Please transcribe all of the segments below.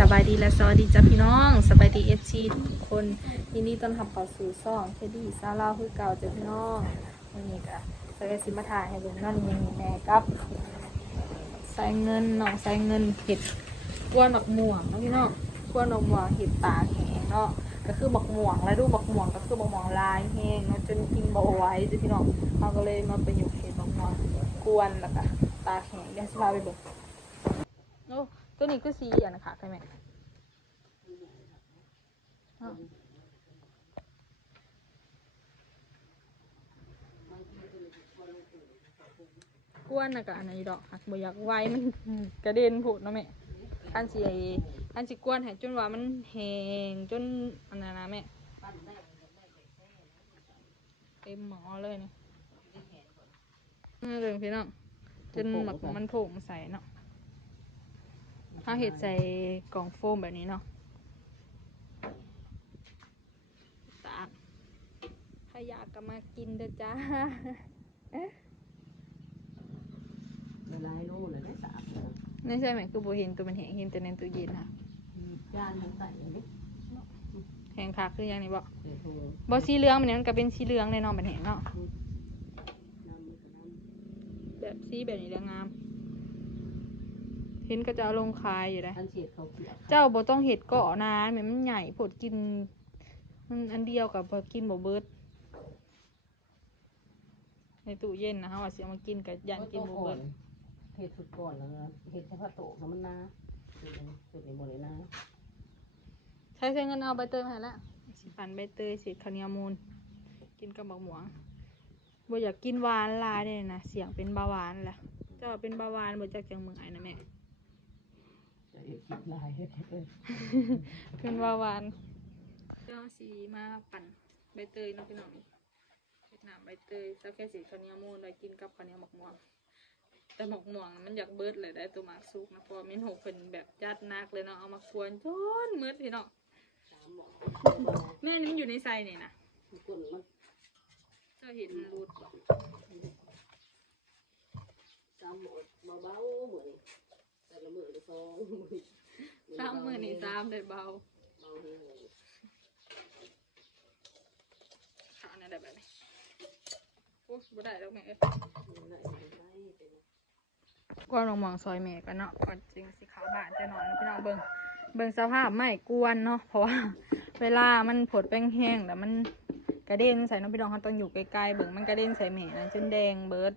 สบายดีและสวัสดีจ้าพี่น้องสบายดีFCทุกคนยินดีต้อนรับเข้าสู่ช่องเคดี้ซาลาคือเก่าจ้าพี่น้องวันนี้ก็ใส่สิมาถ่ายให้เบิ่งนั่นยังแม่กับใส่เงินน้องใส่เงินเห็ดกวนดอกม่วงนะพี่น้องกวนดอกม่วงเห็ดตาแห้งเนาะก็คือบักม่วงแล้วดูบักม่วงก็คือบักม่วงลายแห้งเนาะจนกินบ่ไหวจ้าพี่น้องเขาก็เลยมาประยุกต์เห็ดบักม่วงกวนแล้วก็ตาแห้งเดี๋ยวสิพาไปเบิ่งโอ้ตัวนี้ก็สีอย่างนะคะใช่ไหมกวนน่ะก็อันนี้ดอกหักบ่อยากไว้มันกระเด็นผุดเนาะแม่คันสิกวนให้จนว่ามันแห้งจนอันนั้นนะแม่เต็มหม้อเลยเนี่ยเรื่องพี่น้องจนหมักมันโผงใส่เนาะถ้าเห็ดใส่กล่องโฟมแบบนี้เนาะตากถ้าอยากก็มากินเด้อจ้าละลายโลเลยได้3เดือน ไม่ใช่ไหมคือโบเห็นตัวมันแห้งเห็นแต่ในตู้เย็นค่ะ จานมันใส่อย่างนี้ แห้งคักคืออย่างนี้บอก เดี๋ยวโทร บอสีเหลืองมันนั้นก็เป็นสีเหลืองในน้องมันแห้งเนาะ น้ำมันก็น้ำ แบบสีแบบนี้แล้วงามเห็นก็จะเอาลงคายอยู่เลย ท่านเสียดเขาเกลียด เจ้าโบต้องเห็ดเกาะนะมันใหญ่ผดกินมันอันเดียวกับพอกินโบเบิร์ดในตู้เย็นนะฮะว่าเสียมากินกับยันกินโบเบิร์ด เห็ดสุดก่อนแล้วนะเห็ดเฉพาะโตแล้วมันนาสุดในหมดเลยนะ ใช้เงินเอาใบเตยมาให้แล้วสิปั่นใบเตยเศษข้าวเหนียวมูนกินกับบักหมวงบ่อยากกินหวานหลายเลยนะเสียงเป็นเบาหวานแหละเจ้าเป็นเบาหวานบ่จากจังเมืองไอ้นะแม่ จะเห็ดคิดลายเห็ดเลย เป็นเบาหวานเจ้าสีมาปั่นใบเตยเนาะพี่น้องเฮ็ดน้ำใบเตยเจ้าแค่สีข้าวเหนียวมูนไว้กินกับข้าวเหนียวบักหมวงแต่บักหมวงมันอยากเบิดเลยได้ตัวหมากสุกนะเพราะมินหกเป็นแบบจัดนักเลยเนาะเอามาควนจนมืดพี่น้อง 3 หมอ แม่นี่มันอยู่ในไซนี่นะ ก้นมัน เจ้าเห็นมันรูดบอก 3 หมอเบาๆเหมือนแต่ละมือละ2 มือ ซ้ำมือนี่ซ้ำได้เบา เบาแห้งเลย ขาเนี่ยได้แบบนี้โอ้บ่ได้แล้วแม่เอ้ย กวนมองซอยแม่กันเนาะก่อนจริงสิขาวบานจะหน่อยนะพี่น้องเบิ่งสภาพไม่กวนเนาะเพราะว่าเวลามันผดแป้งแห้งแต่มันกระเด็นใส่น้องพี่น้องเขาต้องอยู่ไกลๆเบิ่งมันกระเด็นใส่แม่นะจนแดงเบิด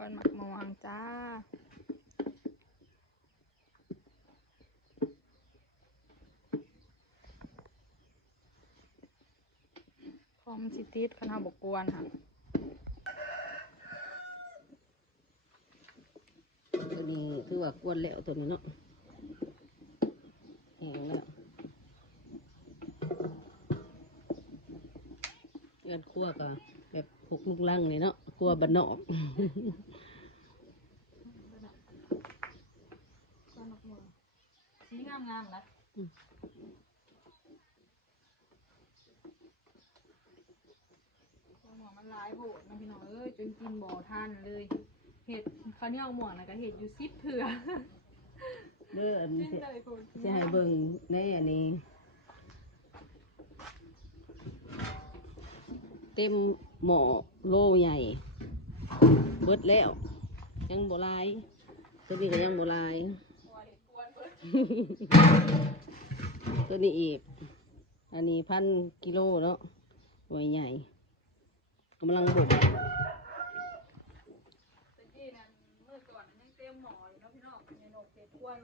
กวนหมักมาวางจ้าพร้อมสิติดคณะบกกวนค่ะตัวนี้คือว่ากวนแล้วตัวนี้เนาะแห้งแล้วเงินคั่วก็แบบหกลูกลังเลยเนาะคั่วบ้านนอก สีงามๆนะหมวงมันร้ายโหดนะพี่น้องเอ้ยจนกินบ่อท่านเลยเห็ดข้าวเหนียวหมวงนะก็เห็ดอยู่10 เถื่อ เด้ออันนี้ สิ้นเลยคุณ จะให้เบิ่งในอันนี้ เต็มหม้อโลใหญ่เบิดแล้วยังบ่ลายตัวนี้ก็ยังบ่ลาย ตัวนี้อีกอันนี้1,000 กิโลเนาะหน่วยใหญ่กำลังบ่ม ตะกี้นั่นเมื่อก่อนยังเต็มหมออยู่เนาะพี่น้องในโหนกเห็ดกวน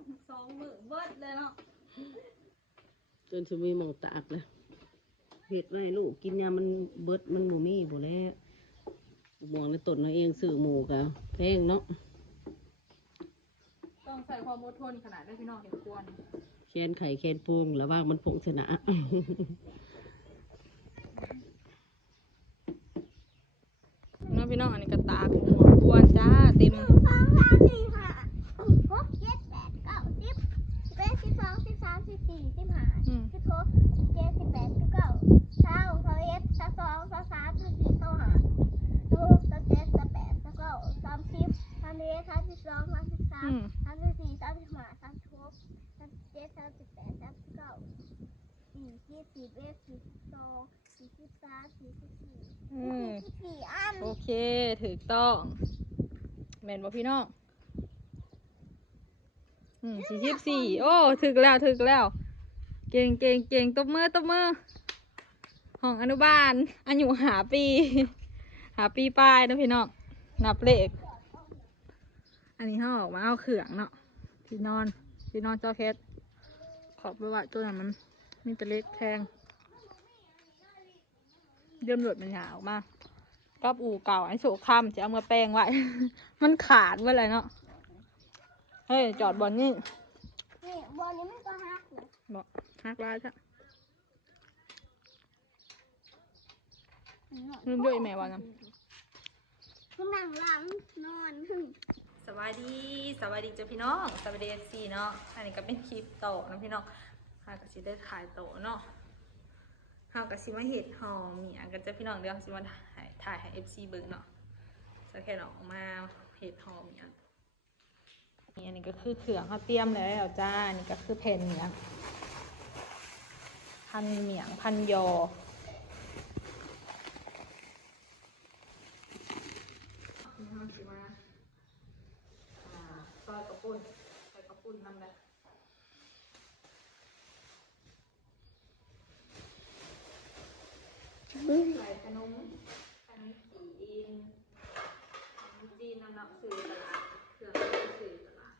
2 มื้อเบิดเลยเนาะ จนจะมีหมองตากเลยเห็ดไว้ให้ลูกกินยามันเบิดมันหมูมี่บ่แล้วมองในต้นเราเองซื้อหมูกะแพงเนาะ ต้องใส่ความอดทนขนาดได้พี่น้องเห็ดกวน แคนไข่แคนปูงแล้วว่ามันผงชนะ พี่น้องอันนี้ก็ตากหมูอ้วนจ้าเต็ม 2 3 4 5 6 7 8 9 10 11 12 13 14 15 16 17 18 19 20 21 22 23 24 25 26 27 28 29 30 31 32 33 34 35 36 37 38 39 40 41 42 43 44 44อัน โอเคถูกต้องแม่นบ่พี่น้อง44โอ้ถึกแล้วเก่งตบมือห้องอนุบาลอายุ5 ปี5 ปีปลายนะพี่น้องนับเลขอันนี้เขาออกมาเอาเขื่องเนาะที่นอนเจ้าเพชรขอบไปว่าตัวนั้นมันมีแต่เล็กแทงเริ่มหลุดมันหยาออกมากับอู่เก่าไอ้โฉคำจะเอามาแปลงไว้ มันขาดไว้เลยเนาะเฮ้ยจอดบอลนี่ นี่บอลนี้มันก็ฮักนะ บอกฮักลายจ้ะลืมด้วยแม่วันนั้น คือนั่งหลังนอน สวัสดีจ้ะพี่น้องสวัสดีFCเนาะอันนี้ก็เป็นคลิปโตนะพี่น้องฮากะสิได้ถ่ายโตเนาะฮากะสิมาเห็ดหอมเมียงกันจ้ะพี่น้องเดี๋ยวสิมาถ่ายให้ FC เบิ่งเนาะจะแค่ออกมาเห็ดหอมเมียงนี่อันนี้ก็คือเครื่องเขาเตรียมแล้วจ้าอันนี้ก็คือแผ่นเมียงพันยอซอยกระปุ่นใส่กระปุ่นทำแบบใส่ขนมจีนน้ำหนักสื่อตลาดเครื่องสื่อตลาด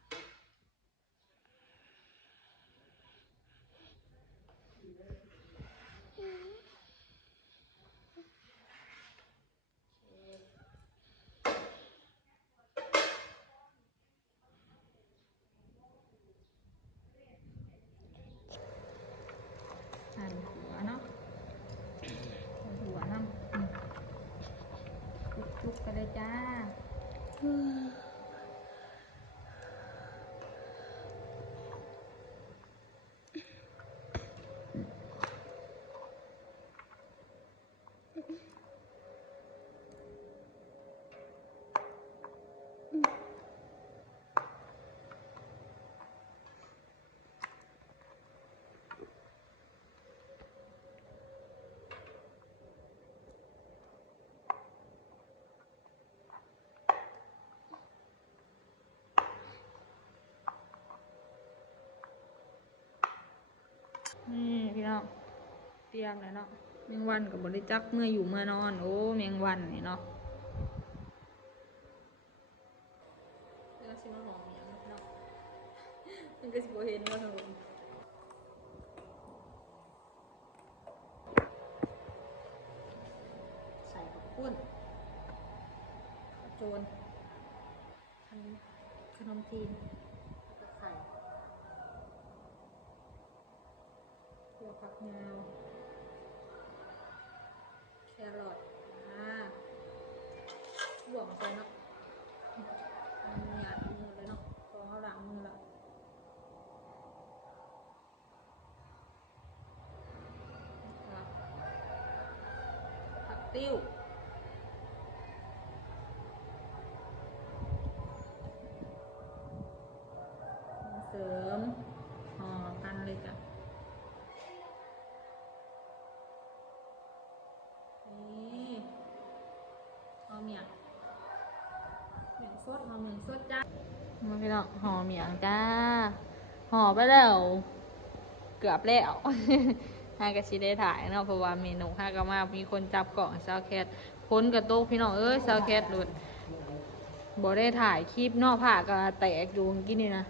หั่นหัวเนาะหั่นหัวน้ำจุกๆกันเลยจ้านี่พี่น้องเตรียมเลยเนาะแมงวันกับบริจักเมื่ออยู่เมื่อนอนโอ้แมงวันนี่เนาะแล้วชิมหอมอย่างเนาะมันก็สิบเห็นว่าทั้งหมดใส่ข้าวปุ้นข้าวโจรขนมจีนแล้วก็ไข่ตัวผักยาวแครอทบวกมาใส่เนาะหยาดมือเลยเนาะพอเขาล้างมือแล้วผักติ้วเสริมห่อกันเลยจ้ะนี่เอาเมียงสดห่อเมียงสดจ้ามาพี่น้องห่อเมียงจ้าห่อไปแล้วเกือบแล้วฮากะชิได้ถ่ายเนาะเพราะว่าเมนูฮากะมามีคนจับกล่องซาวแคทพ้นกระโต๊ะพี่น้องเอ้ยซาวแคทหลุดบ่ได้ถ่ายคลิปนอกผ้าก็แตกอยู่กินนี่นะ